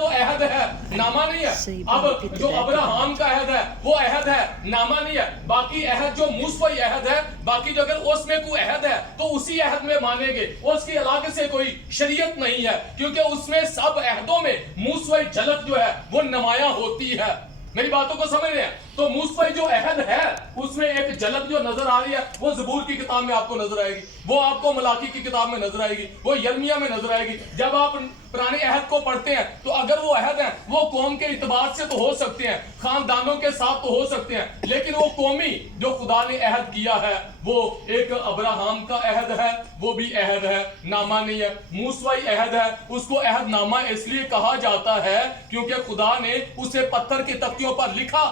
وہ عہد ہے، نامہ نہیں ہے. اب جو ابراہام کا عہد ہے وہ عہد ہے، نامہ نہیں ہے. باقی عہد جو موسوی عہد ہے، باقی جو اگر اس میں کوئی عہد ہے تو اسی عہد میں مانیں گے، اس کی علاقے سے کوئی شریعت نہیں ہے، کیونکہ اس میں سب عہدوں میں موسوی جھلک جو ہے وہ نمایاں ہوتی ہے. میری باتوں کو سمجھ رہے ہیں؟ تو موسوی جو عہد ہے اس میں ایک جھلک جو نظر آ رہی ہے وہ زبور کی کتاب میں آپ کو نظر آئے گی، وہ آپ کو ملاکی کی کتاب میں نظر آئے گی، وہ یرمیہ میں نظر آئے گی. جب آپ پرانے عہد کو پڑھتے ہیں تو اگر وہ عہد ہیں وہ قوم کے اعتبار سے تو ہو سکتے ہیں، خاندانوں کے ساتھ تو ہو سکتے ہیں، لیکن وہ قومی جو خدا نے عہد کیا ہے وہ ایک ابراہام کا عہد ہے، وہ بھی عہد ہے، نامہ نہیں ہے. موسوی عہد ہے، اس کو عہد نامہ اس لیے کہا جاتا ہے کیونکہ خدا نے اسے پتھر کی تختیوں پر لکھا.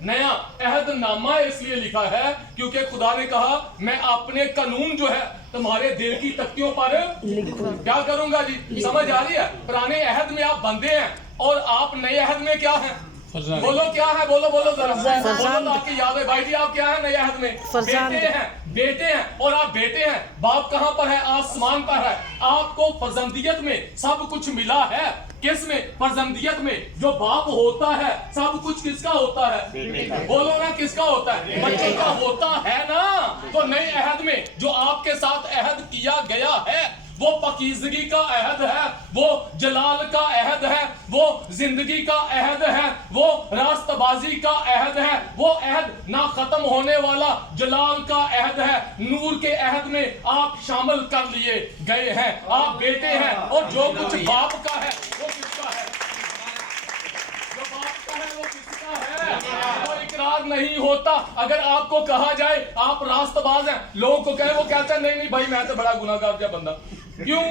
نیا عہد نامہ اس لیے لکھا ہے کیونکہ خدا نے کہا میں اپنے قانون جو ہے تمہارے دل کی تختیوں پر کیا کروں گا. جی سمجھ آ رہی ہے؟ پرانے عہد میں آپ بندے ہیں اور آپ نئے عہد میں کیا ہیں؟ بولو کیا ہے، بولو بولو ذرا بولو تو آپ کی یاد ہے. بھائی جی آپ کیا ہے نئے عہد میں؟ بیٹے ہیں، بیٹے ہیں. اور آپ بیٹے ہیں، باپ کہاں پر ہے؟ آسمان پر ہے. آپ کو فرزندیت میں سب کچھ ملا ہے. کس میں؟ فرزندیت میں. جو باپ ہوتا ہے سب کچھ کس کا ہوتا ہے؟ بولو نا کس کا ہوتا ہے؟ بچوں کا ہوتا ہے نا. تو نئے عہد میں جو آپ کے ساتھ عہد کیا گیا ہے وہ پاکیزگی کا عہد ہے، وہ جلال کا عہد ہے، وہ زندگی کا عہد ہے، وہ راست بازی کا عہد ہے، وہ عہد نہ ختم ہونے والا جلال کا عہد ہے. نور کے عہد میں آپ شامل کر لیے گئے ہیں. آپ بیٹے ہیں اور جو کچھ باپ کا ہے وہ کس کا ہے؟ جو باپ کا ہے وہ کس کا ہے؟ وہ اقرار نہیں ہوتا. اگر آپ کو کہا جائے آپ راست باز ہیں، لوگوں کو کہے، وہ کہتا ہے نہیں نہیں بھائی میں تو بڑا گناہ گار کا بندہ. کیوں؟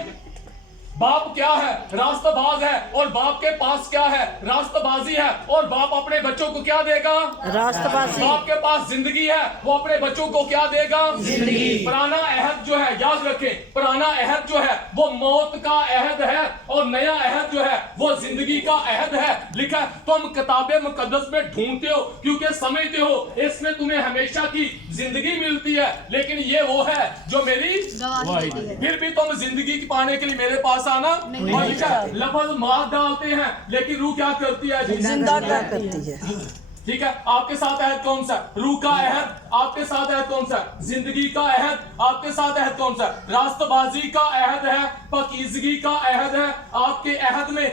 باپ کیا ہے؟ راست باز ہے. اور باپ کے پاس کیا ہے؟ راست بازی ہے. اور باپ اپنے بچوں کو کیا دے گا؟ راست بازی. باپ کے پاس زندگی ہے، وہ اپنے بچوں کو کیا دے گا؟ زندگی. پرانا عہد جو ہے یاد رکھیں، پرانا عہد جو ہے وہ موت کا عہد ہے اور نیا عہد جو ہے وہ زندگی کا عہد ہے. لکھا ہے تم کتاب مقدس میں ڈھونڈتے ہو کیونکہ سمجھتے ہو اس میں تمہیں ہمیشہ کی زندگی ملتی ہے، لیکن یہ وہ ہے جو میری پھر بھی تم زندگی کی پانے کے لیے میرے پاس آنا. اور لفظ مار ڈالتے ہیں لیکن روح کیا کرتی ہے؟ زندہ کرتی ہے. ٹھیک ہے. آپ کے ساتھ عہد کون سا ہے؟ روح کا عہد. آپ کے ساتھ عہد کون سا ہے؟ زندگی کا عہد. آپ کے ساتھ عہد کون سا ہے؟ راست بازی کا عہد ہے، پاکیزگی کا عہد ہے. آپ کے عہد میں